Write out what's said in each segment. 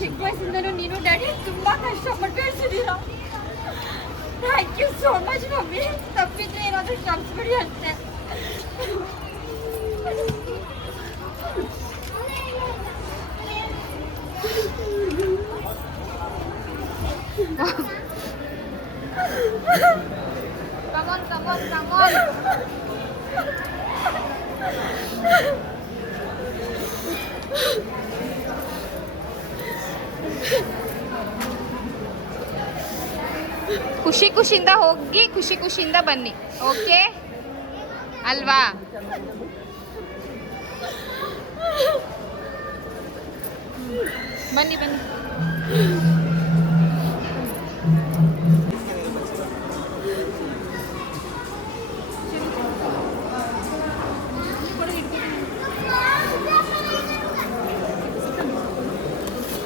ಚಿಕ್ಕ ವಯಸ್ಸಿಂದನೂ ನೀನು ಡ್ಯಾಡಿ ತುಂಬಾ ಕಷ್ಟಪಟ್ಟು ಬೆಳೆಸಿದ್ದೀರಾ. Thank you so much mummy. ತಪ್ಪಿದ್ರೆ ಏನಾದರೂ ಕ್ಷಮಿಸ್ಬಿಡಿ ಅಷ್ಟೇ. Come on. ಖುಷಿಯಿಂದ ಹೋಗಿ ಖುಷಿಯಿಂದ ಬನ್ನಿ. ಓಕೆ ಅಲ್ವಾ? ಬನ್ನಿ.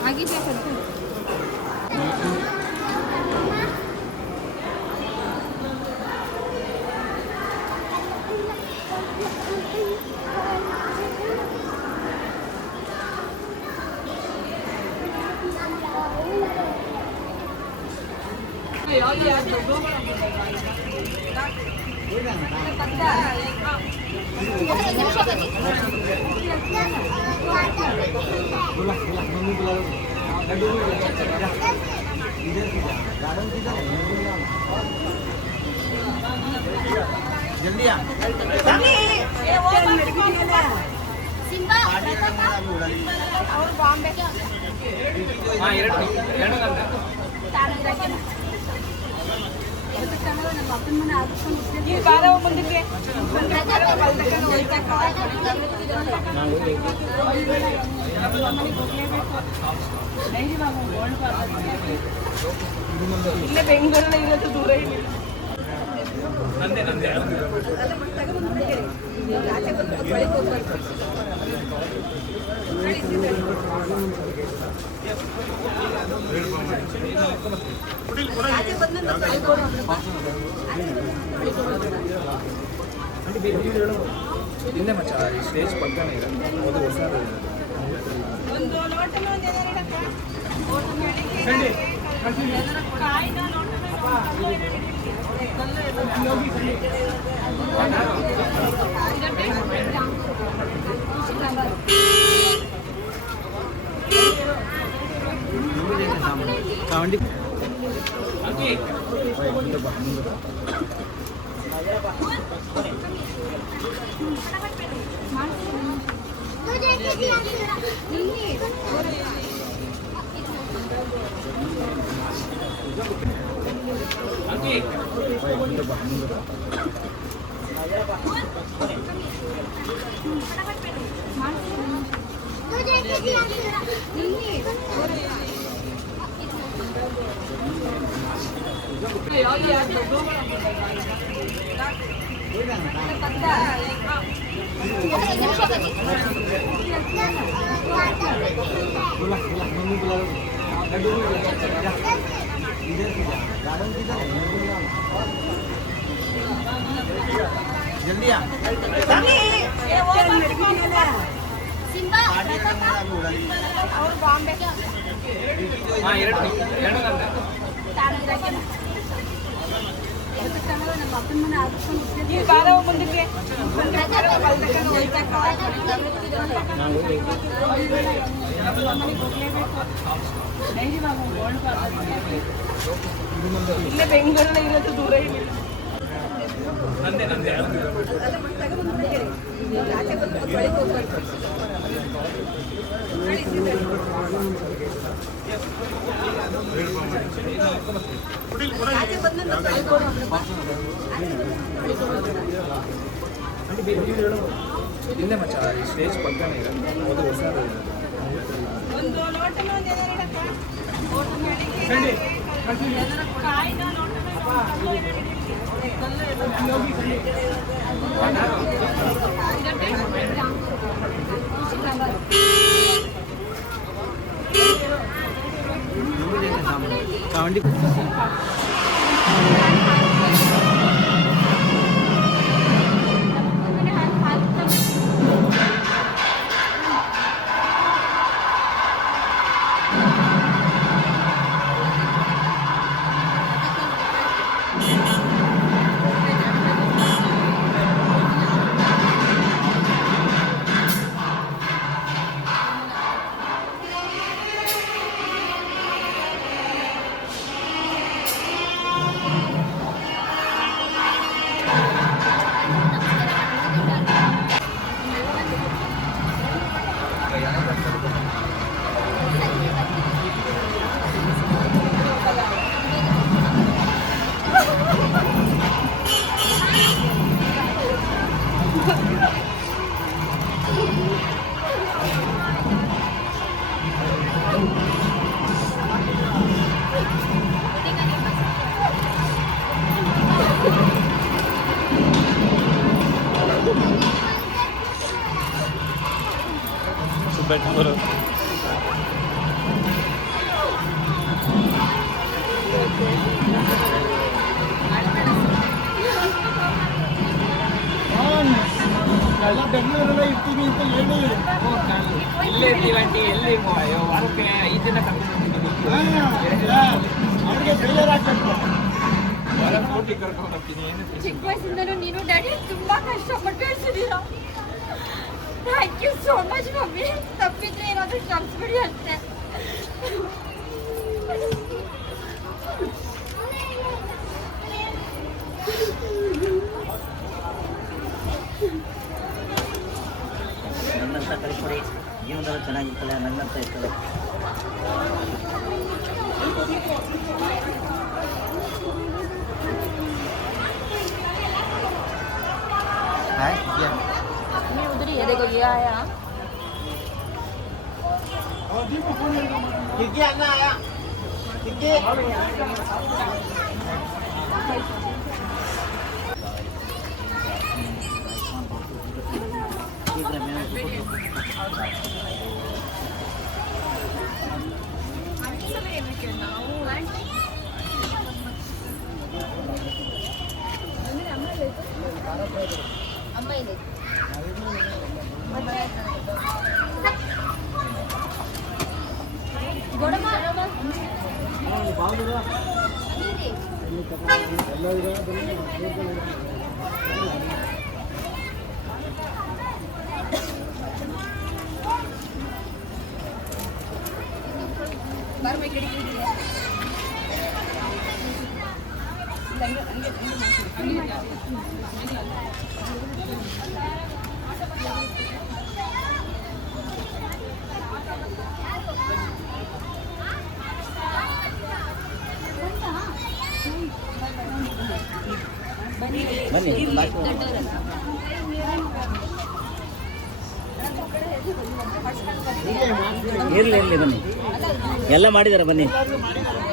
ಆಗಿದೆ ಸ್ವಲ್ಪ. जल्दी आ और बॉम्बे ಮುಂದಕ್ಕೆ ಇಲ್ಲೇ ಬೆಂಗಳೂರಲ್ಲಿ ಇರೋದು ದೂರ ಇಲ್ಲ. ಇಲ್ಲೇ ಮಚ್ಚ ಈ ಸ್ಟೇಜ್ ಪಕ್ಕನೇ ಇದೆ. ಅದು ಹೊಸ ಒಂದು ಲೋಟನ जल्दी आ और बॉम्बे ಮುಂದಕ್ಕೆ ಇಲ್ಲೇ ಬೆಂಗಳೂರಲ್ಲಿ ಇರೋದು ದೂರ ಇಲ್ಲ. ಇಲ್ಲೇ ಮಚ್ಚ ಈ ಸ್ಟೇಜ್ ಪಕ್ಕನೇ ಇದೆ. ಅದು ಹೊಸ ಒಂದು ಲೋಟನ ಇಲ್ಲೇ ಇರ್ತೀವಿ ಆಂಟಿ ಎಲ್ಲಿ ವಾರಕ್ಕೆ 5 ದಿನ ಕರ್ಕೊಂಡು ಹೋಗ್ತೀನಿ. ಚಿಕ್ಕ ವಯಸ್ಸಿಂದಲೂ ನೀನು ಡ್ಯಾಡಿ ತುಂಬಾ ಕಷ್ಟಪಟ್ಟು ಬೆಳೆಸಿದ್ದೀರಾ. Thank you so much mummy. ತಪ್ಪಿದ್ರೆ ಏನಾದರೂ ಕ್ಷಮಿಸ್ಬಿಡಿ ಅಷ್ಟೇ. ನನ್ನಂತ ಕಳಿಸ್ಕೊಡಿ, ಜೀವನದಲ್ಲಿ ಚೆನ್ನಾಗಿರ್ತದೆ, ನನ್ನಂತ ಇರ್ತದೆ. ये उधर ही है, देखो ये आया. आया ಅಮ್ಮ ಇದೆ. ಬನ್ನಿ ಇರಲಿ ಇರಲಿ ಬನ್ನಿ, ಎಲ್ಲ ಮಾಡಿದ್ದಾರೆ, ಬನ್ನಿ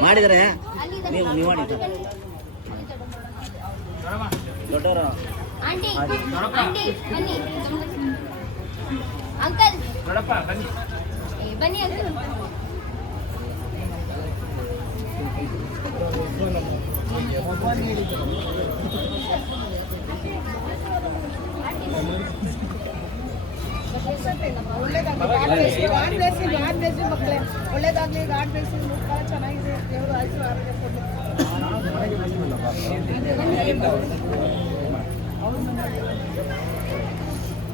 ಮಾಡಿದ್ದಾರೆ, ನೀವು ಮಾಡಿ ದೊಡ್ಡವರು. ಆಂಟಿ ಆಂಟಿ ಬನ್ನಿ ಅಂಕಲ್, ಬನ್ನಿ ಅಂಕಲ್. ಒಳ್ಳೇದಾಗ್ಲಿ, ಗಾಡ್ ಬೇಸಿ ಚೆನ್ನಾಗಿದೆ, ದೇವರು ಆಯ್ತು ಆರೋಗ್ಯ ಕೊಡಲಿ.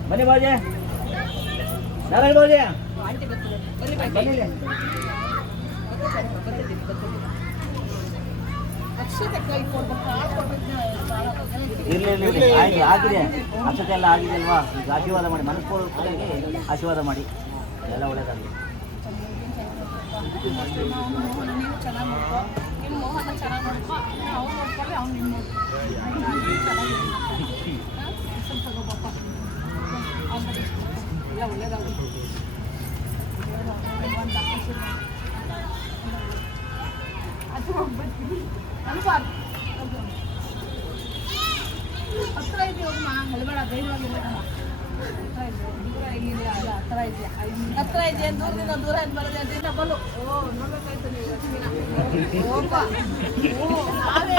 ಬನ್ನಿ ಬಾಜೆ, ನಾರಾಯಣ ಬಾಜೆ ಇರಲಿ ಆಯ್ತು, ಆಗಿದೆ ಅಕ್ಷತೆ ಎಲ್ಲ ಆಗಿದೆ ಅಲ್ವಾ. ಈಗ ಆಶೀರ್ವಾದ ಮಾಡಿ, ಮನಸ್ಪೂರ್ವಕವಾಗಿ ಆಶೀರ್ವಾದ ಮಾಡಿ, ಎಲ್ಲ ಒಳ್ಳೇದಾಗಲಿ. ಚೆನ್ನಾಗಿ ನೋಡ್ಕೊ, ನಿಮ್ಮ ಮೋಹನ ಚೆನ್ನಾಗಿ ನೋಡ್ಕೊ, ಅವ್ನು ನೋಡ್ಕೊಳ್ಳಿ, ಅವ್ನು ನಿಮ್ಮ ಸ್ವಲ್ಪ ತಗೋಬಪ್ಪ, ಎಲ್ಲ ಒಳ್ಳೇದಾಗಲಿ. ಅದು ಹೋಗ್ಬಿಡ್ತೀನಿ ಅಲ್ವಾ, ಹತ್ರ ಇದೆಯಾ ಹೋಗಮ್ಮ, ಅಲ್ಬೇಡ, ಧೈರ್ಯವಾಗಿರ್ಬೇಕಮ್ಮ. ಹತ್ರ ಇದೆಯಾ, ದೂರದಿಂದ ದೂರ ಅಂತ ಬರೋದು, ಅದರಿಂದ ಬಲು. ಓ ನೋಡ್ಬೇಕಾಯ್ತು ನೀವು ಲಕ್ಷ್ಮಿನ. ಓಪ್ಪ ನಾವೇ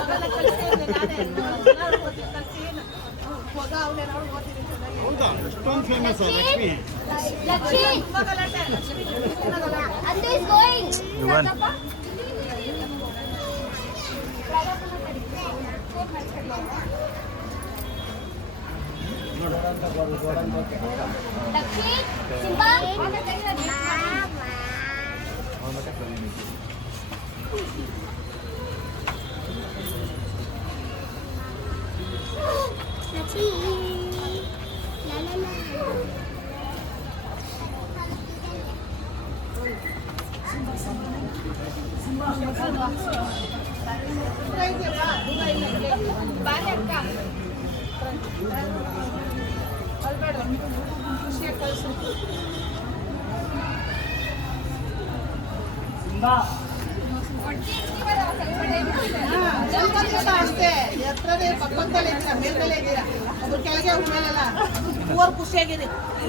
ಮಗನ ಕಳಿಸಿ ನಾನೇ ಕಳಿಸಿ ಮಗ ಅವನೇ ನೋಡಿ ಓದ್ತೀನಿ ಚೆನ್ನಾಗಿ. ಲಕ್ಷ್ಮಿ ತುಂಬ ಗಲಾಟೆ. ಲಕ್ಷ್ಮಿ ಅಂದು is going. ಲಕ್ಷ್ಮಿ ಸಿಂಬಾ ಅಷ್ಟೇ, ಎತ್ತರದೇ ಪಕ್ಕದಲ್ಲೇ ಇದ್ದೀರಾ, ಮೇಲ್ಗಡೆ ಇದ್ದೀರಾ, ಒಬ್ರು ಕೆಳಗೆ ಒಬ್ರು ಮೇಲೆಲ್ಲ. ಮೂವರು ಖುಷಿಯಾಗಿರಿ.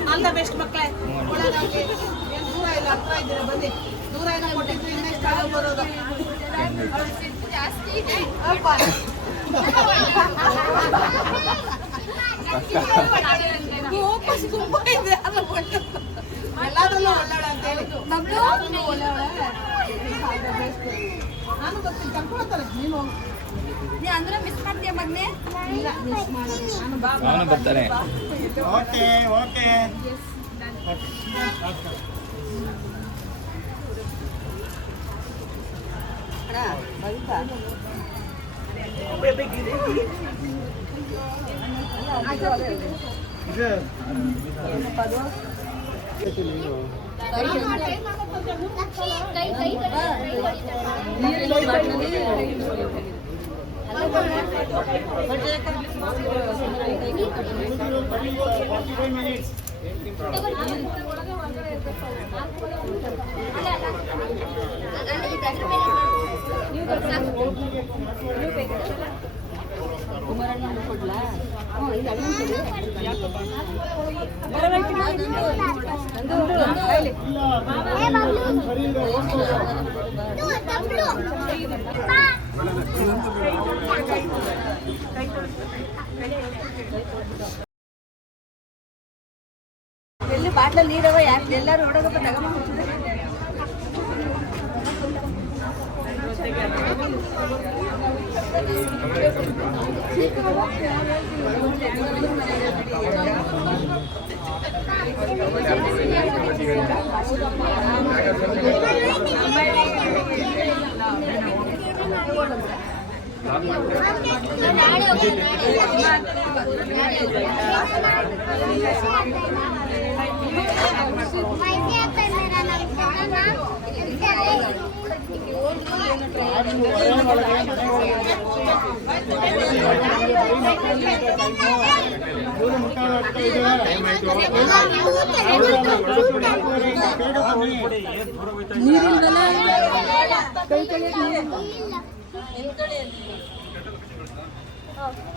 ಆಲ್ ದ ಬೆಸ್ಟ್ ಮಕ್ಕಳೇ, ಒಳ್ಳೆದಾಗಿ. ಏನು ದೂರ ಇಲ್ಲ, ಹತ್ರ ಇದ್ದೀರಾ, ಬನ್ನಿ. ದೂರ ಏನೋ ಕೊಟ್ಟಿದ್ರು, ಇನ್ನೆಷ್ಟು ಆಗ ಬರೋದು. ಜಾಸ್ತಿ ಇದೆ. ಅಪ್ಪ ವಾಪಸ್ ತುಂಬಾ ಇದೆ ಅದು ಒಳ್ಳೆ ಎಲ್ಲಾದ್ರಲ್ಲೂ ಒಳ್ಳೆಯವಳೆ ಅಂತ ಹೇಳಿ ಎಲ್ಲಾದ್ರಲ್ಲೂ ಒಳ್ಳೆಯವಳೆ. ನಾನು ಬರ್ತೀನಿ ಕರ್ಕೊಳ್ತಾರೆ ನೀನು ಹೋಗು. ನೀ ಅಂದ್ರೆ ಮಿಸ್ ಮಾಡ್ತೀಯ ಮಗ್ನೆ? ಇಲ್ಲ ಮಿಸ್ ಮಾಡಲ್ಲ ನಾನು ಬಾ ಅವನು ಬರ್ತಾನೆ. ಓಕೆ ಓಕೆ ಎಲ್ಲಿ ಬಾಟ್ಲಲ್ಲಿ ನೀರವ ಯಾರು ಎಲ್ಲರೂ ಹೊಡೋದಪ್ಪ ತಗೊಂಡು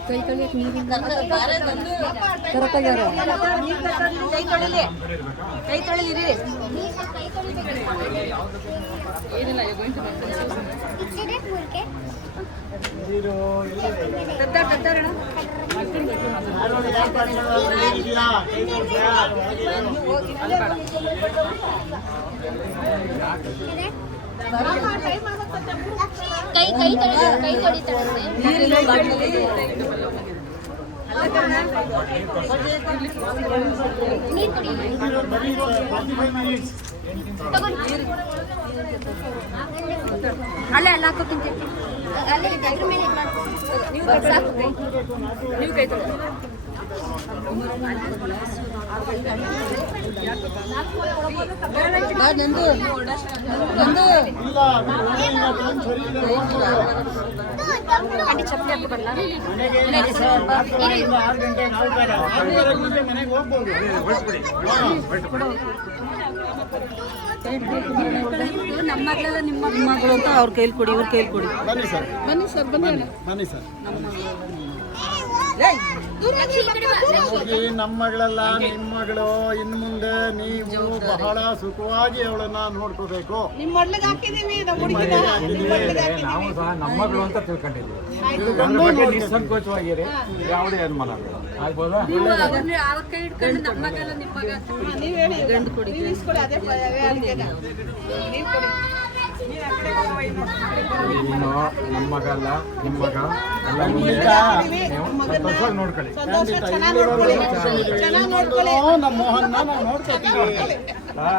ಕೈ ತೊಳಿಯಕ್ಕೆ ನೀರಿಂದ ಕರೆಕ್ಟಾಗ್ಯಾರ ಕೈ ತೊಳಿಲಿರಿ ಏನಿಲ್ಲ ತದ್ದಾರಣ ಕೈ ಕೈ ಕೈ ತೊಳಿತಾಳೆ ನೀರಿನ ಬಾಟ್ಲಲ್ಲಿ ನೀರು ಕುಡಿ ಅಲ್ಲೇ ಅಲ್ಲ ಹಾಕೋಕ್ಕಿಂತ ಅಲ್ಲಿ ಅದ್ರ ಮೇಲೆ ಇದು ಮಾಡ್ಕೊ. ನೀವು ಸಾಕು ಕೈ ನೀವು ಕೈ ತೊಳಿ ನಂದು ನಂದು ಅಡಿ ಚಪ್ಪಲಿ ಹಾಕಿ ಬರಲ್ಲ ಮನೆಗೆ ಹೋಗ್ಬೋದು. ನಮ್ಮ ಮಗಳೆಲ್ಲ ನಿಮ್ಮ ಮಗಳು ಅಂತ ಅವ್ರ ಕೈಲಿ ಕೊಡಿ ಇವ್ರ ಕೈಲಿ ಕೊಡಿ ಬನ್ನಿ ಸರ್ ಬನ್ನಿ ಸರ್ ಬನ್ನಿ ಬನ್ನಿ ಸರ್ ದೂರ ಹೋಗಿ ನಮ್ಮ ಮಗಳೆಲ್ಲ ನಿಮ್ಮ ಮಗಳು ಇನ್ನು ಮುಂದೆ ನೀವು ಬಹಳ ಸುಖವಾಗಿ ಅವಳನ್ನ ನೋಡ್ಕೋಬೇಕು. ನಿಮ್ಮ ಮಡ್ಲಿಗೆ ಹಾಕಿದೀವಿ ನಮ್ಮ ಹುಡುಗಿನ ನಿಮ್ಮ ಮಡ್ಲಿಗೆ ಹಾಕಿದೀವಿ. ನಾವು ಸಹ ನಮ್ಮ ಮಗಳು ಅಂತ ತಿಳ್ಕೊಂಡಿದ್ದೀವಿ. ಆಯ್ತು. ಅದ್ರ ಬಗ್ಗೆ ನಿಸ್ಸಂಕೋಚವಾಗಿರಿ, ಯಾವುದೇ ಅನುಮಾನ ಬೇಡ. ಆಗ್ಬೋದಾ? ನೀವು ಅವ್ರನ್ನ ಅವ್ರ ಕೈ ಹಿಡ್ಕೊಂಡು ನಮ್ಮ ಮಗಲ್ಲ ನಿಮ್ಮ ಮಗ ಅಂತ ನೀವು ಹೇಳಿ ನೀವು ಇಸ್ಕೊಳ್ಳಿ ಅದೇ ಅಡುಗೆನ ನೀವು ಕೊಡಿ. ನೀನು ನಮ್ಮ ಮಗ ಅಲ್ಲ, ನಿಮ್ಮ ಮಗ ಎಲ್ಲ ಮುಂದೆ ನೀವು ಸಂತೋಷವಾಗಿ ನೋಡ್ಕೊಳ್ಳಿ. ಸಂತೋಷ ಚೆನ್ನಾಗಿ ನೋಡ್ಕೊಳ್ಳಿ ಚೆನ್ನಾಗಿ ನೋಡ್ಕೊಳ್ಳಿ. ನಮ್ಮ ಮೋಹನ್ನ ನಾವು ನೋಡ್ಕೋತೀವಿ.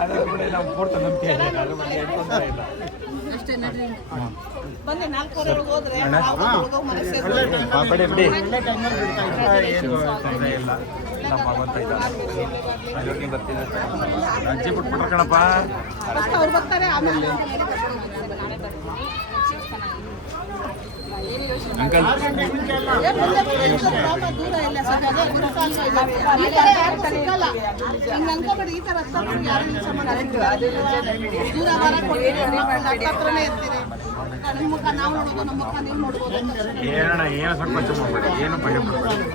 ಅದ್ರ ಕಡೆ ನಾವು ಪೂರ್ತ ನಂಬಿಕೆ ಇದೆ, ಅದ್ರ ಬಗ್ಗೆ ಏನು ತೊಂದರೆ ಇಲ್ಲ. ಅಷ್ಟೇ ನಡ್ರಿ ಬನ್ನಿ 4 ಒಳಗೆ ಹೋದ್ರೆ ಹುಡುಗ ಮನೆ ಒಳ್ಳೆ time ಅಲ್ಲಿ ಬಿಡಿ ಬಿಡಿ, ಒಳ್ಳೆ ಟೈಮಲ್ಲಿ ಬಿಡ್ತಾ ಇದ್ದಾರೆ. ಏನು ತೊಂದರೆ ಇಲ್ಲ. ನಮ್ಮ ಭಗವಂತ ಇದ್ದಾನೆ. ಅಲ್ಲಿವರೆಗೆ ಬರ್ತೀನಿ ಅಜ್ಜಿ ಬಿಟ್ಬಿಟ್ರು ಕಣಪ್ಪ. ಅವ್ರು ಬರ್ತಾರೆ ಆಮೇಲೆ ಅಂಕಲ್ ದೂರ ಇಲ್ಲ ಸಿಗೋದು ಈ ಥರ ಯಾರು ಸಿಗಲ್ಲ. ಹಿಂಗೆ ಅನ್ಕೋಬೇಡಿ, ಈ ಥರ ಹತ್ರ ಯಾರು ದೂರ ಹತ್ರನೇ ಇರ್ತೀರಿ. ನಿಮ್ಮ ಮುಖ ನಾವು ನೋಡೋದು, ನಮ್ಮ ಮುಖ ನೀವು ನೋಡ್ಬೋದು. ಏನಣ್ಣ, ಏನು ಸಂಕೋಚ ಮಾಡಬೇಡಿ, ಏನು ಭಯ ಪಡಬೇಡಿ.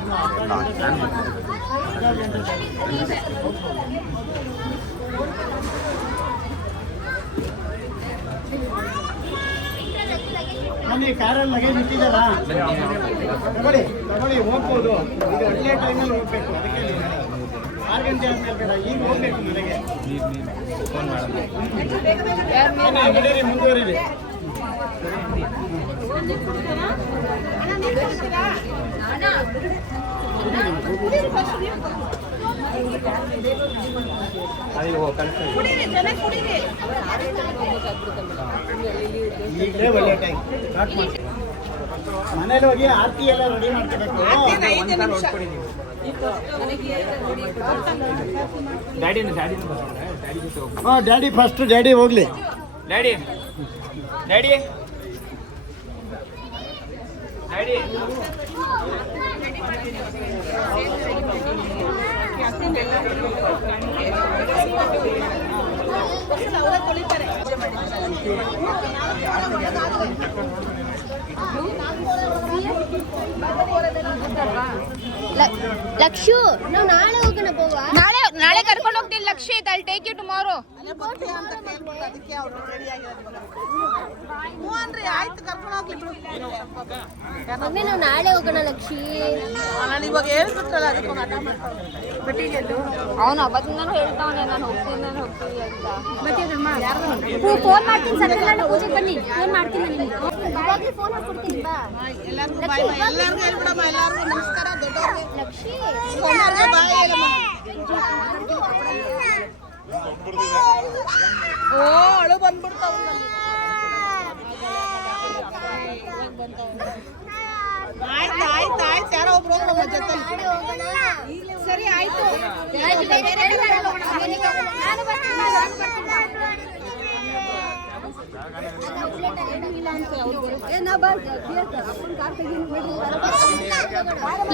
ನಾನು ಬರ್ತೀನಿ. ನಾನೇ ಕಾರಲ್ಲಿ ಲಗೇಜ್ ಇಟ್ಟಿದ್ದಾರಾ? ತಗೊಳ್ಳಿ ಹೋಗ್ಬೋದು. ಈಗ ಒಳ್ಳೆ ಟೈಮಲ್ಲಿ ಹೋಗ್ಬೇಕು. ಅದಕ್ಕೆ 6 ಗಂಟೆ ಆದ್ಮೇಲೆ ಬೇಡ, ಈಗ ಹೋಗ್ಬೇಕು ಮನೆಗೆ. ಫೋನ್ ಮಾಡೋದು. ನಡೀರಿ, ಮುಂದುವರಿರಿ. ಈಗಲೇ ಒಳ್ಳೆ ಟೈಮ್. ಮನೇಲಿ ಹೋಗಿ ಆರತಿ ಎಲ್ಲ ರೆಡಿ ಮಾಡ್ಕೋಬೇಕು. ಹಾಂ, ಡ್ಯಾಡಿ ಫಸ್ಟ್, ಡ್ಯಾಡಿ ಹೋಗ್ಲಿ. ಡ್ಯಾಡಿ ಡ್ಯಾಡಿ ಡ್ಯಾಡಿ ಲಕ್ಷು ನಾವು ನಾಳೆ ಹೋಗೋಣ ಬೋವಾ. ನಾಳೆ ಕರ್ಕೊಂಡು ಹೋಗ್ತೀನಿ Lakshi. I take you tomorrow. ಅದಕ್ಕೆ ಅವ್ರು ರೆಡಿ ಆಗಿರೋದು. ಹ್ಞೂ ಅನ್ರಿ, ಆಯ್ತು ಕರ್ಕೊಂಡು ಹೋಗ್ಲಿ ಬಿಡು. ಮಮ್ಮಿ ನಾವು ನಾಳೆ ಹೋಗೋಣ ಲಕ್ಷಿ. ನಾನು ಇವಾಗ ಹೇಳ್ಬಿಟ್ರಲ್ಲ, ಅದಕ್ಕೆ ಒಂದು ಹಠ ಮಾಡ್ತಾರೆ. ಅವನು ಅವತ್ತಿಂದನೂ ಹೇಳ್ತಾವನೆ ನಾನು ಹೋಗ್ತೀನಿ ಅಂತ. ಫೋನ್ ಮಾಡ್ತೀನಿ, ಸತ್ಯನಾರಾಯಣ ಪೂಜೆಗೆ ಬನ್ನಿ. ಫೋನ್ ಮಾಡ್ತೀನಿ ನಿಮಗೆ. ಇವಾಗಲೇ ಫೋನ್ ಮಾಡ್ಕೊಡ್ತೀನಿ ಬಾ. ಎಲ್ಲರಿಗೂ ಬಾಯ್ ಬಾಯ್. ಎಲ್ಲರಿಗೂ ಹೇಳ್ಬಿಡಮ್ಮ. ಎಲ್ಲರಿಗೂ ನಮಸ್ಕಾರ. ದೊಡ್ಡವ್ರಿಗೆ ಲಕ್ಷಿ ಸೋಮವಾರಕ್ಕೆ ಬಾಯ್ ಹೇಳಮ್ಮ. ಓ, ಅಳು ಬಂದ್ಬಿಡ್ತಾವ. ಆಯ್ತು ಆಯ್ತು ಆಯ್ತು, ಯಾರೋ ಒಬ್ರು ಹೋಗ್ರಮ್ಮ ಜೊತೆ. ಸರಿ ಆಯ್ತು.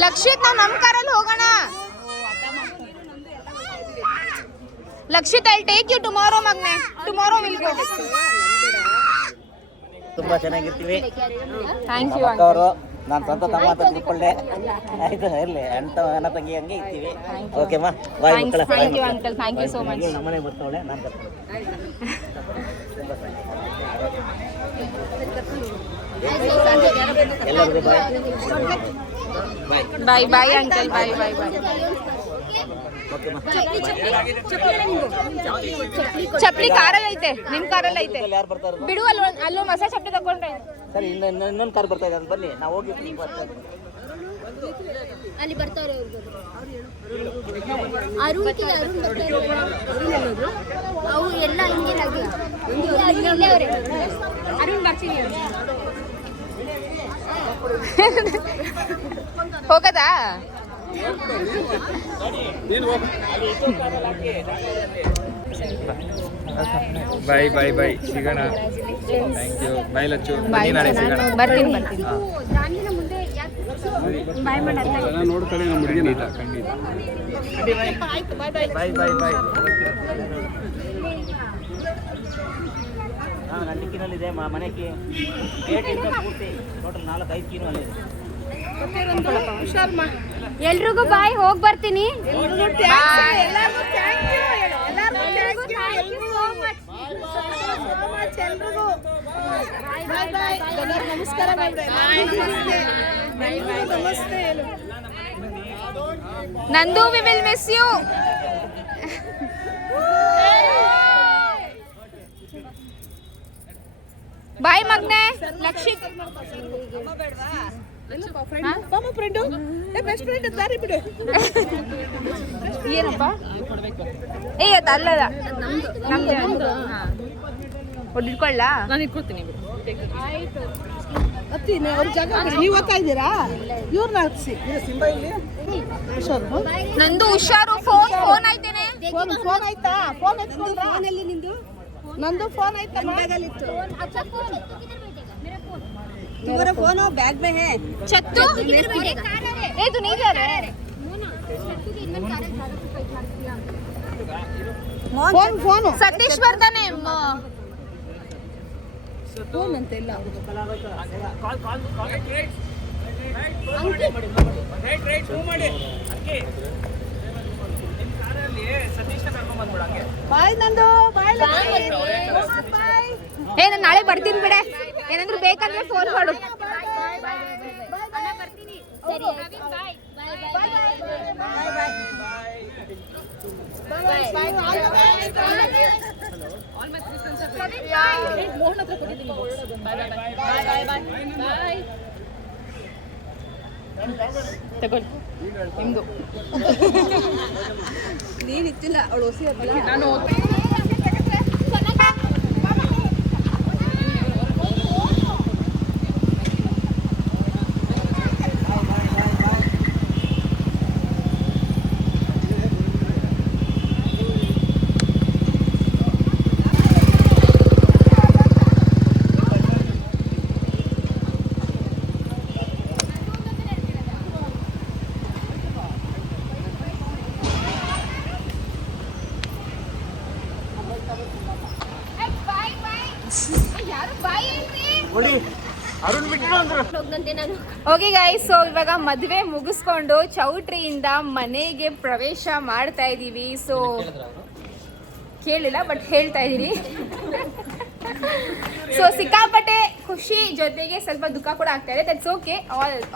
ಲಕ್ಷಿತ್ ನಾವು ನಮ್ಮ ಕಾರಲ್ಲಿ ಹೋಗೋಣ. Lakshith I take you tomorrow ಮಗ್ನೆ. Tomorrow will go. ತುಂಬಾ ಚೆನ್ನಾಗಿರ್ತೀವಿ. ಥ್ಯಾಂಕ್ ಯು ಅವರು ನಾನು ಸ್ವಂತ ತಮ್ಮ ಅಂತ ತಿಳ್ಕೊಳ್ಳೆ. ಆಯ್ತು, ಇರಲಿ. ಅಣ್ಣ ತಂಗಿ ಹಂಗೆ ಇರ್ತೀವಿ. ಓಕೆಮ್ಮ, ಬಾಯ್ ಮಕ್ಕಳ. Thank you uncle, thank you so much. ನಮ್ಮನೆ ಬರ್ತಾವಳೆ, ನಾನು ಕರ್ಕೊಂಡು. ಎಲ್ಲರಿಗೂ ಬಾಯ್. ಬಾಯ್ ಬಾಯ್ ಅಂಕಲ್, ಬಾಯ್ ಬಾಯ್ ಬಾಯ್. ಓಕೆಮ್ಮ. ಚಪ್ಪಲಿ ಕಾರಲ್ಲಿ ಐತೆ, ನಿಮ್ ಕಾರಲ್ಲಿ ಐತೆ. ಯಾರು ಬರ್ತಾರೆ? ಬಿಡು, ಅಲ್ಲೊಂದು ಹೊಸ ಚಪ್ಪಲಿ ತಗೊಂಡ್ರೆ. ಸರಿ, ಇನ್ನೊಂದು ಕಾರ್ ಬರ್ತಾ ಇದೆ ಅಂತ ಬನ್ನಿ, ನಾವು ಹೋಗಿ ಬರ್ತಾರೆ. ಅಲ್ಲಿ ಬರ್ತಾರೆ ಅರುಣ್ ಅವು ಎಲ್ಲ ಹಿಂಗೆ ಅರುಣ್ ಬರ್ತೀನಿ. ಹೋಗದಾ? ಬಾಯ್ ಬಾಯ್ ಬಾಯ್, ಸಿಗೋಣ. Thank you. ಬಾಯ್ ಲಚ್ಚು, ಬನ್ನಿ ನಾಳೆ ಸಿಗೋಣ. ಬರ್ತೀನಿ. ನೋಡ್ಕೊಳ್ಳಿ ನಮ್ಮ ಹುಡುಗಿನ. ಖಂಡಿತ. ಬಾಯ್ ಬಾಯ್ ಬಾಯ್. ಹಾಂ, ನನ್ನ ಡಿಕ್ಕಿನಲ್ಲಿದೆ ಮನೆಗೆ. ಗೇಟಿಂದ ಪೂರ್ತಿ ಟೋಟಲ್ 4-5 ಕೀನು ಅಲ್ಲಿ ಇದೆ. ಎಲ್ರಿಗೂ ಬಾಯ್, ಹೋಗಿ ಬರ್ತೀನಿ. ನಮಸ್ಕಾರ. ನಮಸ್ತೆ. ನಂದು ವಿ ವಿಲ್ ಮಿಸ್ ಯು. ಬಾಯ್ ಮಗ್ನೆ. ಲಕ್ಷಿತ್ ಏನಪ್ಪ? ಅಲ್ಲದ ನಮ್ದು ಹೊಡಿಕೊಳ್ಳ. ನಾನು ಇಟ್ಕೊಡ್ತೀನಿ. ಅವ್ರ ಜಾಗ ನೀವು ಓದ್ತಾ ಇದ್ದೀರಾ? ಇವ್ರನ್ನ ಹತ್ತಿಸಿ. ನಂದು ಹುಷಾರು. ಫೋನ್ ಐತೇನೆ. ಫೋನ್ ಆಯ್ತಾ? ಫೋನ್ ಎತ್ಕೊಂಡ್ರಾ? ನಿಂದು ನಂದು ಫೋನ್ ಆಯ್ತಾ? तुम्हारा फोन हो बैग में है. छत्तू ए तू नहीं जा रहा है? फोन सतीश वर्धने फोन ಅಂತೆಲ್ಲ. ಬಾಯ್ ನಂದು. ಬಾಯ್. ನಾನು ನಾಳೆ ಬರ್ತೀನಿ ಬಿಡೆ. ಏನಾದ್ರು ಬೇಕಂದ್ರೆ ಫೋನ್ ಮಾಡು. ತಗೊಳ್ಳಿ ನಿಮ್ದು. ನೀನಿತ್ತಿಲ್ಲ ಅವಳು ಹೊಸಿ ನಾನು ಓಕೆ ಗೈಸ್, ಸೊ ಇವಾಗ ಮದುವೆ ಮುಗಿಸ್ಕೊಂಡು ಚೌಟ್ರಿಯಿಂದ ಮನೆಗೆ ಪ್ರವೇಶ ಮಾಡ್ತಾ ಇದ್ದೀವಿ. ಸೊ ಕೇಳಿಲ್ಲ ಬಟ್ ಹೇಳ್ತಾ ಇದ್ದೀನಿ. ಸೊ ಸಿಕ್ಕಾಪಟ್ಟೆ ಖುಷಿ ಜೊತೆಗೆ ಸ್ವಲ್ಪ ದುಃಖ ಕೂಡ ಆಗ್ತಾ ಇದೆ. That's okay,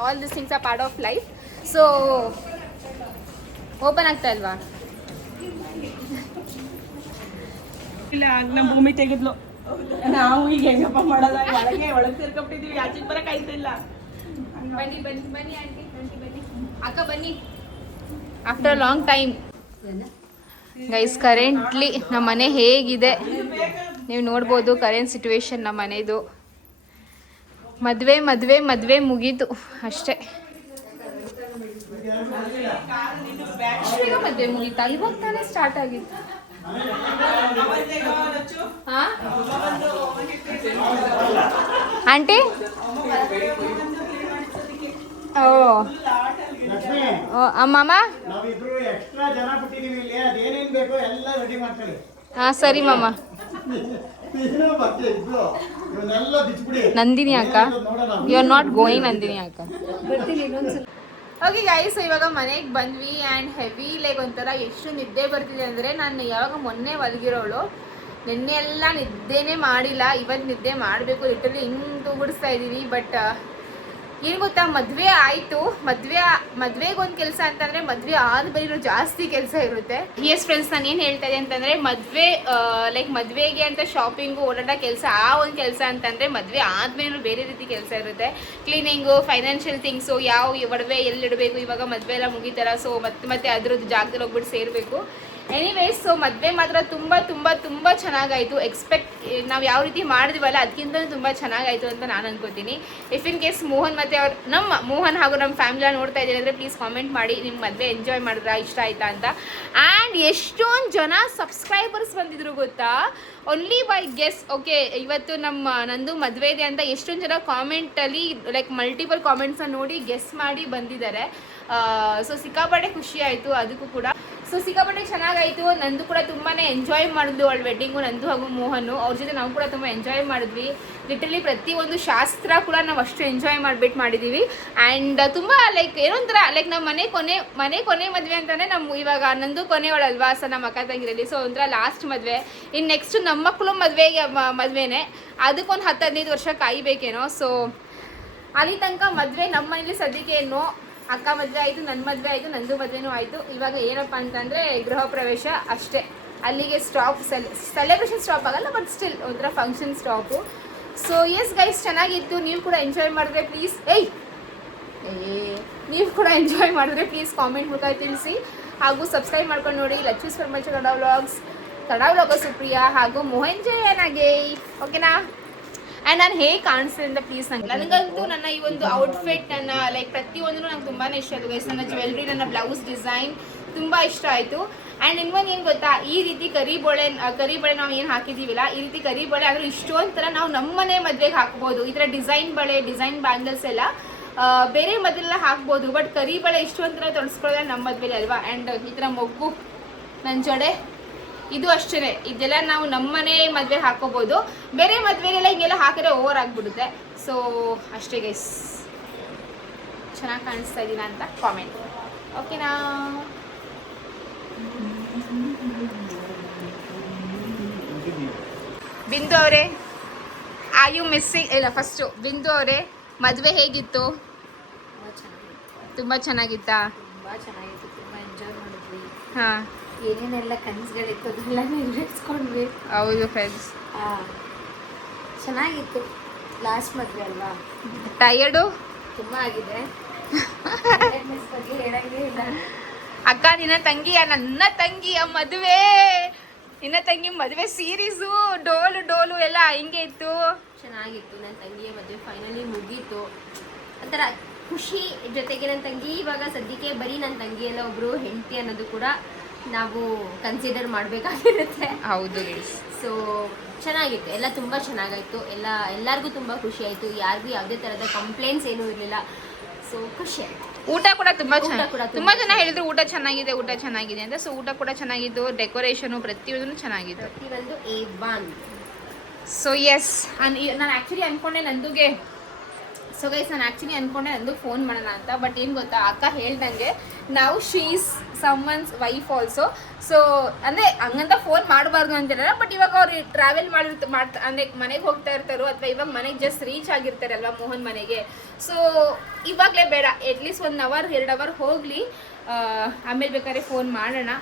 all this things are part of life. So open ಆಗ್ತಾ ಇಲ್ವಾ? ಇಲ್ಲ, ನಮ್ಮ ಭೂಮಿ ತೆಗೆದ್ಲು. ನಾವು ಈಗ ಹೆಂಗಪ್ಪ ಮಾಡೋದ, ಒಳಗೆ ಸೇರ್ಕೊಂಡ್ಬಿಟ್ಟಿದೀವಿ, ಆಚೆಗೆ ಬರಕ್ ಆಯ್ತಿಲ್ಲ. ಬನ್ನಿ ಬನ್ನಿ ಬನ್ನಿ ಆಂಟಿ, ಆಂಟಿ ಬನ್ನಿ, ಅಕ್ಕ ಬನ್ನಿ. After long time guys, currently ನಮ್ಮ ಮನೆ ಹೇಗಿದೆ ನೀವು ನೋಡ್ಬೋದು. ಕರೆಂಟ್ ಸಿಚುವೇಶನ್ ನಮ್ಮ ಮನೆದು. ಮದುವೆ ಮದುವೆ ಮದುವೆ ಮುಗೀತು ಅಷ್ಟೇ. ಮದುವೆ ಮುಗೀತಾ? ಇವಾಗ ತಾನೇ ಸ್ಟಾರ್ಟ್ ಆಗಿತ್ತು. ಆಂಟಿ ಮಾಮ, ಹಾಂ ಸರಿ ಮಾಮ. ನಂದಿನಿ ಅಕ್ಕ, you are not going Nandini ಅಕ್ಕ. ಓಕೆ ಗೈಸ್, ಇವಾಗ ಮನೆಗೆ ಬಂದ್ವಿ ಆ್ಯಂಡ್ ಹೆವಿ ಲೈಕ್ ಒಂಥರ ಎಷ್ಟು ನಿದ್ದೆ ಬರ್ತಿದೆ ಅಂದರೆ, ನಾನು ಯಾವಾಗ ಮೊನ್ನೆ ಮಲಗಿರೋಳು, ನಿನ್ನೆ ಎಲ್ಲ ನಿದ್ದೆನೇ ಮಾಡಿಲ್ಲ. ಇವತ್ತು ನಿದ್ದೆ ಮಾಡಬೇಕು, ಲಿಟರಲಿ ಹಿಂಗೆ ತೂಗುಡಿಸ್ತಾ ಇದ್ದೀವಿ. ಬಟ್ ಏನು ಗೊತ್ತಾ, ಮದುವೆ ಆಯಿತು, ಮದುವೆಗೊಂದು ಕೆಲಸ ಅಂತಂದರೆ ಮದುವೆ ಆದಮೇಲೆ ಜಾಸ್ತಿ ಕೆಲಸ ಇರುತ್ತೆ. ಎಸ್ ಫ್ರೆಂಡ್ಸ್, ನಾನು ಏನು ಹೇಳ್ತಾ ಇದ್ದೆ ಅಂತಂದರೆ, ಮದುವೆ ಲೈಕ್ ಮದುವೆಗೆ ಅಂತ ಶಾಪಿಂಗು ಓಡಾಡೋ ಕೆಲಸ ಆ ಒಂದು ಕೆಲಸ ಅಂತಂದರೆ, ಮದುವೆ ಆದಮೇಲೂ ಬೇರೆ ರೀತಿ ಕೆಲಸ ಇರುತ್ತೆ. ಕ್ಲೀನಿಂಗು, ಫೈನಾನ್ಷಿಯಲ್ ಥಿಂಗ್ಸು, ಯಾವ ಒಡವೆ ಎಲ್ಲಿಡಬೇಕು, ಇವಾಗ ಮದುವೆ ಎಲ್ಲ ಮುಗಿತಾರ, ಸೊ ಮತ್ತೆ ಅದ್ರದ್ದು ಜಾಗದಲ್ಲಿ ಹೋಗ್ಬಿಟ್ಟು ಸೇರಬೇಕು. ಎನಿವೇಸ್, ಸೊ ಮದುವೆ ಮಾತ್ರ ತುಂಬ ತುಂಬ ತುಂಬ ಚೆನ್ನಾಗಾಯಿತು. ನಾವು ಯಾವ ರೀತಿ ಮಾಡಿದ್ವಲ್ಲ ಅದಕ್ಕಿಂತ ತುಂಬ ಚೆನ್ನಾಗಾಯಿತು ಅಂತ ನಾನು ಅನ್ಕೋತೀನಿ. ಇಫ್ ಇನ್ ಕೇಸ್ ಮೋಹನ್ ಮತ್ತು ನಮ್ಮ ಮೋಹನ್ ಹಾಗೂ ನಮ್ಮ ಫ್ಯಾಮಿಲಿ ನೋಡ್ತಾ ಇದ್ದೀರಿ ಅಂದರೆ ಪ್ಲೀಸ್ ಕಾಮೆಂಟ್ ಮಾಡಿ, ನಿಮ್ಮ ಮದುವೆ ಎಂಜಾಯ್ ಮಾಡಿದ್ರಾ, ಇಷ್ಟ ಆಯ್ತಾ ಅಂತ. ಆ್ಯಂಡ್ ಎಷ್ಟೊಂದು ಜನ ಸಬ್ಸ್ಕ್ರೈಬರ್ಸ್ ಬಂದಿದ್ರು ಗೊತ್ತಾ, ಓನ್ಲಿ ಬೈ ಗೆಸ್. ಓಕೆ, ಇವತ್ತು ನಂದು ಮದುವೆ ಇದೆ ಅಂತ ಎಷ್ಟೊಂದು ಜನ ಕಾಮೆಂಟಲ್ಲಿ ಲೈಕ್ ಮಲ್ಟಿಪಲ್ ಕಾಮೆಂಟ್ಸನ್ನು ನೋಡಿ ಗೆಸ್ ಮಾಡಿ ಬಂದಿದ್ದಾರೆ. ಸೊ ಸಿಕ್ಕಾಪಟ್ಟೆ ಖುಷಿ ಆಯಿತು ಅದಕ್ಕೂ ಕೂಡ. ಸೊ ಸಿಕ್ಕಾಪಟ್ಟೆ ಚೆನ್ನಾಗಾಯಿತು. ನಂದು ಕೂಡ ತುಂಬಾ ಎಂಜಾಯ್ ಮಾಡಿದ್ವಿ ಅವಳ ವೆಡ್ಡಿಂಗು, ನಂದು ಹಾಗೂ ಮೋಹನು. ಅವ್ರ ಜೊತೆ ನಾವು ಕೂಡ ತುಂಬ ಎಂಜಾಯ್ ಮಾಡಿದ್ವಿ. ಲಿಟ್ರಲಿ ಪ್ರತಿಯೊಂದು ಶಾಸ್ತ್ರ ಕೂಡ ನಾವು ಅಷ್ಟು ಎಂಜಾಯ್ ಮಾಡಿದ್ದೀವಿ. ಆ್ಯಂಡ್ ತುಂಬ ಲೈಕ್ ಏನೊಂಥರ ಲೈಕ್ ನಮ್ಮ ಮನೆ ಕೊನೆ ಮದುವೆ ಅಂತಲೇ ಇವಾಗ ನಂದು ಕೊನೆಯವಳಲ್ವಾ, ಸೊ ನಮ್ಮ ಅಕ್ಕ ತಂಗಿರಲ್ಲಿ. ಸೊ ಒಂಥರ ಲಾಸ್ಟ್ ಮದುವೆ. ಇನ್ನು ನೆಕ್ಸ್ಟ್ ನಮ್ಮ ಮಕ್ಕಳು ಮದುವೆನೇ, ಅದಕ್ಕೊಂದು 10-15 ವರ್ಷ ಕಾಯಬೇಕೇನೋ. ಸೊ ಅಲ್ಲಿ ತನಕ ಮದುವೆ ನಮ್ಮ ಮನೇಲಿ ಸದ್ಯಕ್ಕೆ ಏನೋ ಅಕ್ಕ ಮದುವೆ ಆಯಿತು, ನನ್ನ ಮದುವೆ ಆಯಿತು, ನಂದು ಮದುವೆನೂ ಆಯಿತು. ಇವಾಗ ಏನಪ್ಪ ಅಂತಂದರೆ ಗೃಹ ಪ್ರವೇಶ ಅಷ್ಟೇ, ಅಲ್ಲಿಗೆ ಸ್ಟಾಪ್. ಸೆಲೆಬ್ರೇಷನ್ ಸ್ಟಾಪ್ ಆಗಲ್ಲ, ಬಟ್ ಸ್ಟಿಲ್ ಒಂಥರ function stop. So yes guys, ಚೆನ್ನಾಗಿತ್ತು. ನೀವು ಕೂಡ ಎಂಜಾಯ್ ಮಾಡಿದ್ರೆ ಪ್ಲೀಸ್ ಕಾಮೆಂಟ್ ಮೂಲಕ ತಿಳಿಸಿ. ಹಾಗೂ ಸಬ್ಸ್ಕ್ರೈಬ್ ಮಾಡ್ಕೊಂಡು ನೋಡಿ ಲಚ್ಚೂಸ್ ಫರ್ಮಚರ್ ಕನ್ನಡ ವ್ಲಾಗರ್ ಸುಪ್ರಿಯಾ ಹಾಗೂ ಮೋಹನ್ ಜಯನಾಗೆ. ಓಕೆನಾ? ಆ್ಯಂಡ್ ನಾನು ಹೇಗೆ ಕಾಣಿಸ್ತೀನಿ ಅಂತ ಪ್ಲೀಸ್ ನನಗಂತೂ ನನ್ನ ಈ ಒಂದು ಔಟ್ಫಿಟ್, ನನ್ನ ಲೈಕ್ ಪ್ರತಿಯೊಂದೂ ನಂಗೆ ತುಂಬಾ ಇಷ್ಟ ಆಯಿತು ಗೈಸ್. ನನ್ನ ಜ್ಯುವೆಲ್ರಿ, ನನ್ನ ಬ್ಲೌಸ್ ಡಿಸೈನ್ ತುಂಬ ಇಷ್ಟ ಆಯಿತು. ಆ್ಯಂಡ್ ಇನ್ನೊಂದು ಏನು ಗೊತ್ತಾ, ಈ ರೀತಿ ಕರಿಬೊಳೆ ನಾವು ಏನು ಹಾಕಿದ್ದೀವಿಲ್ಲ, ಈ ರೀತಿ ಕರಿಬೊಳೆ ಆದರೆ ಇಷ್ಟೊಂದು ಥರ ನಾವು ನಮ್ಮ ಮನೆ ಮದುವೆಗೆ ಹಾಕ್ಬೋದು. ಈ ಥರ ಡಿಸೈನ್ ಬಳೆ, ಡಿಸೈನ್ ಬ್ಯಾಂಗಲ್ಸ್ ಎಲ್ಲ ಬೇರೆ ಮದುವೆಲ್ಲ ಹಾಕ್ಬೋದು. ಬಟ್ ಕರಿಬಳೆ ಇಷ್ಟೊಂದು ಥರ ತೊಡಸ್ಕೊಳ್ಳೋದ್ರೆ ನಮ್ಮ ಮದುವೆಲಿ ಅಲ್ವಾ. ಆ್ಯಂಡ್ ಈ ಥರ ಮೊಗ್ಗು, ನನ್ನ ಜಡೆ, ಇದು ಅಷ್ಟೇ. ಇದೆಲ್ಲ ನಾವು ನಮ್ಮನೆ ಮದುವೆ ಹಾಕೋಬೋದು. ಬೇರೆ ಮದುವೆಗೆಲ್ಲ ಹಿಂಗೆಲ್ಲ ಹಾಕಿದ್ರೆ ಓವರ್ ಆಗಿಬಿಡುತ್ತೆ. ಸೊ ಅಷ್ಟೇ ಗೈಸ್, ಚೆನ್ನಾಗಿ ಕಾಣಿಸ್ತಾ ಇದ್ದೀನ ಅಂತ ಕಾಮೆಂಟ್. ಓಕೆನಾ? ಬಿಂದು ಅವರೇ ಆರ್ ಯು ಮಿಸ್ಸಿಂಗ್ ಇಲ್ಲ ಫಸ್ಟು ಬಿಂದು ಅವರೇ ಮದುವೆ ಹೇಗಿತ್ತು? ತುಂಬ ಚೆನ್ನಾಗಿತ್ತಾ? ತುಂಬ ಚೆನ್ನಾಗಿತ್ತು, ತುಂಬ ಎಂಜಾಯ್ ಮಾಡಿದ್ವಿ. ಹಾಂ, ಏನೇನೆಲ್ಲ ಕನಸುಗಳಿತ್ತು ಅದೆಲ್ಲ ನೆರವೇರಿಸ್ಕೊಂಡ್ವಿ. ಹೌದು ಫ್ರೆಂಡ್ಸ್. ಚೆನ್ನಾಗಿತ್ತು. ಲಾಸ್ಟ್ ಮದುವೆ ಅಲ್ವಾ, ಟಯರ್ಡು ತುಂಬ ಆಗಿದೆ. ಬಗ್ಗೆ ಹೇಳಂಗೇ ಇಲ್ಲ. ಅಕ್ಕ ನಿನ್ನ ತಂಗಿಯ ನನ್ನ ತಂಗಿಯ ಮದುವೆ, ನಿನ್ನ ತಂಗಿ ಮದುವೆ ಸೀರೀಸು ಡೋಲು ಎಲ್ಲ ಹಿಂಗೆ ಇತ್ತು. ಚೆನ್ನಾಗಿತ್ತು. ನನ್ನ ತಂಗಿಯ ಮದುವೆ ಫೈನಲಿ ಮುಗೀತು. ಒಂಥರ ಖುಷಿ. ಜೊತೆಗೆ ನನ್ನ ತಂಗಿ ಇವಾಗ ಸದ್ಯಕ್ಕೆ ಬರೀ ನನ್ನ ತಂಗಿ ಎಲ್ಲ ಒಬ್ಬರು ಹೆಂಡತಿ ಅನ್ನೋದು ಕೂಡ ನಾವು ಕನ್ಸಿಡರ್ ಮಾಡಬೇಕಾಗಿರುತ್ತೆ. ಹೌದು. ಸೊ ಚೆನ್ನಾಗಿತ್ತು, ಎಲ್ಲ ತುಂಬ ಚೆನ್ನಾಗಾಯಿತು. ಎಲ್ಲರಿಗೂ ತುಂಬ ಖುಷಿ ಆಯಿತು. ಯಾರಿಗೂ ಯಾವುದೇ ಥರದ ಕಂಪ್ಲೇಂಟ್ಸ್ ಏನೂ ಇರಲಿಲ್ಲ. ಸೊ ಖುಷಿ ಆಯಿತು. ಊಟ ಕೂಡ ತುಂಬ ಊಟ ಕೂಡ ತುಂಬ ಜನ ಹೇಳಿದ್ರು ಊಟ ಚೆನ್ನಾಗಿದೆ ಅಂತ. ಸೊ ಊಟ ಕೂಡ ಚೆನ್ನಾಗಿತ್ತು, ಡೆಕೋರೇಷನು ಪ್ರತಿಯೊಂದು ಚೆನ್ನಾಗಿತ್ತು, ಪ್ರತಿಯೊಂದು A1. So S. ನಾನು ಆ್ಯಕ್ಚುಲಿ ಅಂದ್ಕೊಂಡೆ ನಂದುಗೆ ನಂದು ಫೋನ್ ಮಾಡೋಣ ಅಂತ. ಬಟ್ ಏನು ಗೊತ್ತಾ, ಅಕ್ಕ ಹೇಳ್ದಂಗೆ ನಾವು she's summons wife also. So ಅಂದರೆ ಹಂಗಂತ ಫೋನ್ ಮಾಡಬಾರ್ದು ಅಂತಿರಲ್ಲ. ಬಟ್ ಇವಾಗ ಅವ್ರು ಟ್ರಾವೆಲ್ ಅಂದರೆ ಮನೆಗೆ ಹೋಗ್ತಾ ಇರ್ತಾರೋ ಅಥವಾ ಇವಾಗ ಮನೆಗೆ ಜಸ್ಟ್ ರೀಚ್ ಆಗಿರ್ತಾರಲ್ವ ಮೋಹನ್ ಮನೆಗೆ. ಸೊ ಇವಾಗಲೇ ಬೇಡ, ಅಟ್ಲೀಸ್ಟ್ 1 hour 2 hour ಹೋಗಲಿ, ಆಮೇಲೆ ಬೇಕಾದ್ರೆ ಫೋನ್ ಮಾಡೋಣ.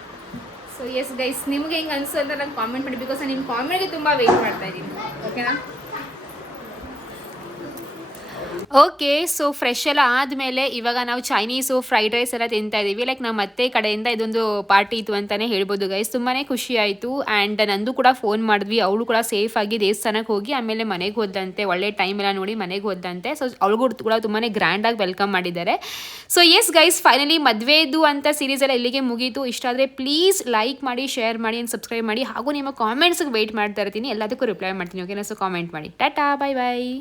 ಸೊ ಎಸ್ ಗೈಸ್, ನಿಮ್ಗೆ ಹೆಂಗೆ ಅನಿಸು ಅಂತ ನಂಗೆ ಕಾಮೆಂಟ್ ಮಾಡಿ. ಬಿಕಾಸ್ ನಾನು ನಿಮ್ಮ ಕಾಮೆಂಟ್ಗೆ ತುಂಬ ವೆಯ್ಟ್ ಮಾಡ್ತಾ ಇದ್ದೀನಿ. ಓಕೆನಾ? ಓಕೆ. ಸೊ ಫ್ರೆಶ್ ಎಲ್ಲ ಆದಮೇಲೆ ಇವಾಗ ನಾವು ಚೈನೀಸು ಫ್ರೈಡ್ ರೈಸ್ ಎಲ್ಲ ತಿಂತಾ ಇದ್ದೀವಿ. ಲೈಕ್ ನಮ್ಮ ಅತ್ತೆ ಕಡೆಯಿಂದ ಇದೊಂದು ಪಾರ್ಟಿ ಇತ್ತು ಅಂತಲೇ ಹೇಳ್ಬೋದು ಗೈಸ್. ತುಂಬಾ ಖುಷಿ ಆಯಿತು. ಆ್ಯಂಡ್ ನಂದು ಕೂಡ ಫೋನ್ ಮಾಡಿದ್ವಿ. ಅವಳು ಕೂಡ ಸೇಫಾಗಿ ದೇವಸ್ಥಾನಕ್ಕೆ ಹೋಗಿ ಆಮೇಲೆ ಮನೆಗೆ ಹೋದಂತೆ, ಒಳ್ಳೆ ಟೈಮ್ ಎಲ್ಲ ನೋಡಿ ಮನೆಗೆ ಹೋದಂತೆ. ಸೊ ಅವಳಿಗೂ ಕೂಡ ತುಂಬಾ ಗ್ರ್ಯಾಂಡಾಗಿ ವೆಲ್ಕಮ್ ಮಾಡಿದ್ದಾರೆ. ಸೊ ಎಸ್ ಗೈಸ್, ಫೈನಲಿ ಮದುವೆದು ಅಂತ ಸೀರೀಸ್ ಎಲ್ಲ ಇಲ್ಲಿಗೆ ಮುಗೀತು. ಇಷ್ಟ ಆದರೆ ಪ್ಲೀಸ್ ಲೈಕ್ ಮಾಡಿ, ಶೇರ್ ಮಾಡಿ ಆ್ಯಂಡ್ ಸಬ್ಸ್ಕ್ರೈಬ್ ಮಾಡಿ. ಹಾಗೂ ನಿಮ್ಮ ಕಾಮೆಂಟ್ಸ್ಗೆ ವೆಯ್ಟ್ ಮಾಡ್ತಾ ಇರ್ತೀನಿ, ಎಲ್ಲದಕ್ಕೂ ರಿಪ್ಲೈ ಮಾಡ್ತೀನಿ. ಓಕೆನಾ? ಸೊ ಕಾಮೆಂಟ್ ಮಾಡಿ. ಟಾಟಾ, ಬಾಯ್ ಬಾಯ್.